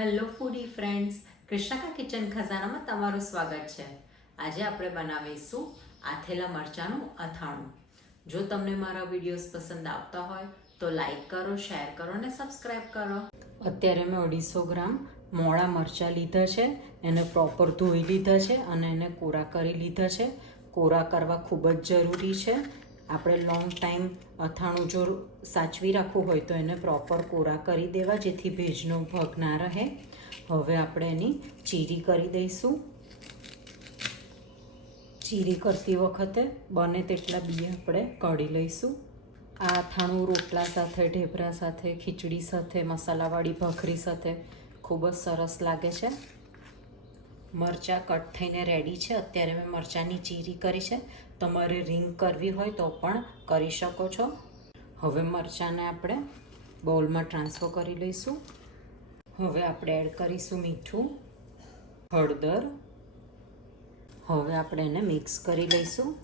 Hello foodie friends કૃષ્ણકા kitchen ખજાનામાં તમારું સ્વાગત છે. આજે આપણે બનાવીશું આથેલા મરચાંનું અથાણું. જો તમને મારા વિડીયોઝ પસંદ આવતા હોય, તો લાઈક કરો શેર કરો અને સબસ્ક્રાઈબ કરો. અત્યારે મેં અઢીસો ગ્રામ મોળા મરચાં લીધા છે. એને પ્રોપર ધોઈ લીધા છે અને એને કોરા કરી લીધા છે. કોરા કરવા ખૂબ જ જરૂરી છે. આપણે લોંગ ટાઈમ અથાણું જો સાચવી રાખવું હોય તો એને પ્રોપર કોરા કરી દેવા જેથી ભેજનો ભગ ના રહે. હવે આપણે એની ચીરી કરી દઈશું. ચીરી કરતી વખતે બને તેટલા બી આપણે કાઢી લઈશું. આ અથાણું રોટલા સાથે, ઢેબરા સાથે, ખીચડી સાથે, મસાલાવાળી ભાખરી સાથે ખૂબ જ સરસ લાગે છે. મરચાં કટ થઈને રેડી છે. અત્યારે મેં મરચાંની ચીરી કરી છે. તમારે રિંગ કરવી હોય તો પણ કરી શકો છો. હવે મરચાંને આપણે બોલમાં ટ્રાન્સફર કરી લઈશું. હવે આપણે એડ કરીશું મીઠું, હળદર. હવે આપણે એને મિક્સ કરી લઈશું.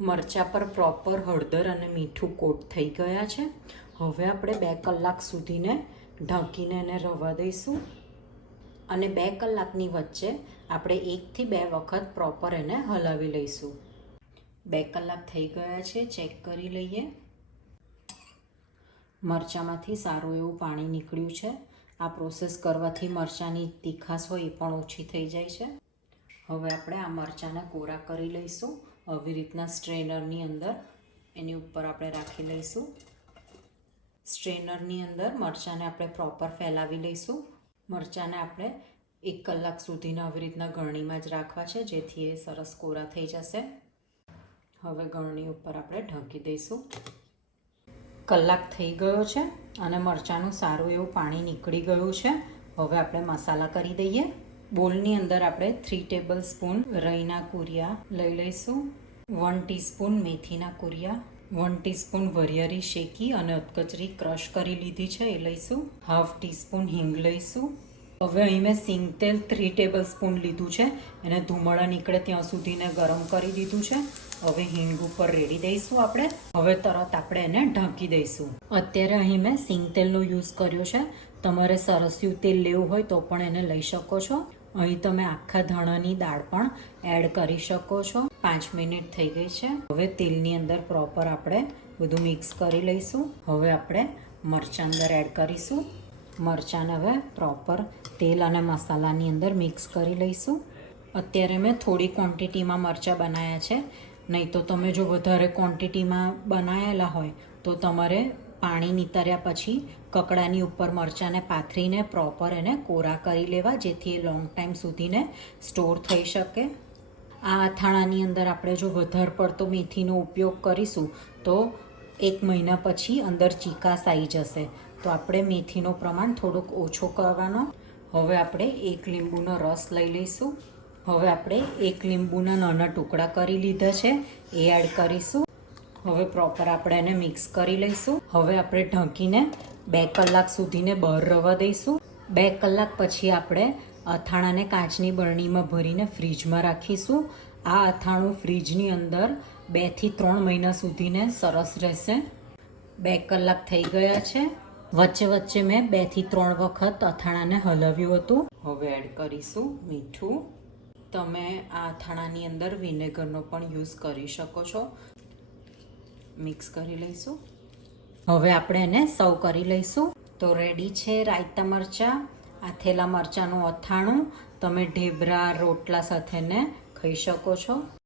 મરચાં પર પ્રોપર હળદર અને મીઠું કોટ થઈ ગયા છે. હવે આપણે બે કલાક સુધીને ઢાંકીને એને રવા દઈશું. અને બે કલાકની વચ્ચે આપણે એકથી બે વખત પ્રોપર એને હલાવી લઈશું. બે કલાક થઈ ગયા છે ચેક કરી લઈએ. મરચાંમાંથી સારું એવું પાણી નીકળ્યું છે. આ પ્રોસેસ કરવાથી મરચાંની તીખાશ હોય એ પણ ઓછી થઈ જાય છે. હવે આપણે આ મરચાંને કોરા કરી લઈશું. આવી રીતના સ્ટ્રેનરની અંદર એની ઉપર આપણે રાખી લઈશું. સ્ટ્રેનરની અંદર મરચાંને આપણે પ્રોપર ફેલાવી લઈશું. મરચાંને આપણે એક કલાક સુધીના આવી રીતના ગળણીમાં જ રાખવા છે, જેથી એ સરસ કોરા થઈ જશે. હવે ગરણી ઉપર આપણે ઢાંકી દઈશું. કલાક થઈ ગયો છે અને મરચાંનું સારું એવું પાણી નીકળી ગયું છે. હવે આપણે મસાલા કરી દઈએ. બોલની અંદર આપણે થ્રી ટેબલ સ્પૂન રઈના કુરિયા લઈ લઈશું. વન ટીસ્પૂન મેથીના કુરિયા. વન ટીસ્પૂન વરિયાળી શેકી અને અધકચરી ક્રશ કરી લીધી છે એ લઈશું. હાફ ટીસ્પૂન હિંગ લઈશું. હવે અહીં મેં સિંગ તેલ થ્રી ટેબલ સ્પૂન લીધું છે. એને ધુમાડા નીકળે ત્યાં સુધીને ગરમ કરી દીધું છે. હવે હિંગ ઉપર રેડી દઈશું આપણે. હવે તરત આપણે એને ઢાંકી દઈશું. અત્યારે અહીં મેં સિંગ તેલનો યુઝ કર્યો છે. તમારે સરસ્યું તેલ લેવું હોય તો પણ એને લઈ શકો છો. અહીં તમે આખા ધાણાની દાળ પણ એડ કરી શકો છો. પાંચ મિનિટ થઈ ગઈ છે. હવે તેલની અંદર પ્રોપર આપણે બધું મિક્સ કરી લઈશું. હવે આપણે મરચાં અંદર એડ કરીશું. મરચાંને હવે પ્રોપર તેલ અને મસાલાની અંદર મિક્સ કરી લઈશું. અત્યારે મેં થોડી ક્વોન્ટિટીમાં મરચાં બનાવ્યા છે. નહીં તો તમે જો વધારે ક્વોન્ટિટીમાં બનાવેલા હોય, તો તમારે પાણી નીતર્યા પછી કકડાની ઉપર મરચાંને પાથરીને પ્રોપર એને કોરા કરી લેવા, જેથી એ લોંગ ટાઈમ સુધીને સ્ટોર થઈ શકે. આ અથાણાની અંદર આપણે જો વધારે પડતો મેથીનો ઉપયોગ કરીશું, તો એક મહિના પછી અંદર ચીકાશ આવી જશે. તો આપણે મેથીનો પ્રમાણ થોડોક ઓછો કરવાનો. હવે આપણે એક લીંબુનો રસ લઈ લઈશું. હવે આપણે એક લીંબુના નાના ટુકડા કરી લીધા છે, એ એડ કરીશું. હવે પ્રોપર આપણે એને મિક્સ કરી લઈશું. હવે આપણે ઢાંકીને બે કલાક સુધીને બહાર રવા દઈશું. બે કલાક પછી આપણે અથાણાને કાચની બરણીમાં ભરીને ફ્રીજમાં રાખીશું. આ અથાણું ફ્રીજની અંદર બેથી ત્રણ મહિના સુધીને સરસ રહેશે. બે કલાક થઈ ગયા છે. વચ્ચે વચ્ચે મેં બેથી ત્રણ વખત અથાણાને હલાવ્યું હતું. હવે એડ કરીશું મીઠું. તમે આ અથાણાની અંદર વિનેગરનો પણ યુઝ કરી શકો છો. મિક્સ કરી લઈશું. હવે આપણે એને સર્વ કરી લઈશું. તો રેડી છે રાયતા મરચાં. આથેલા મરચાંનું અથાણું તમે ઢેબરા રોટલા સાથેને ખાઈ શકો છો.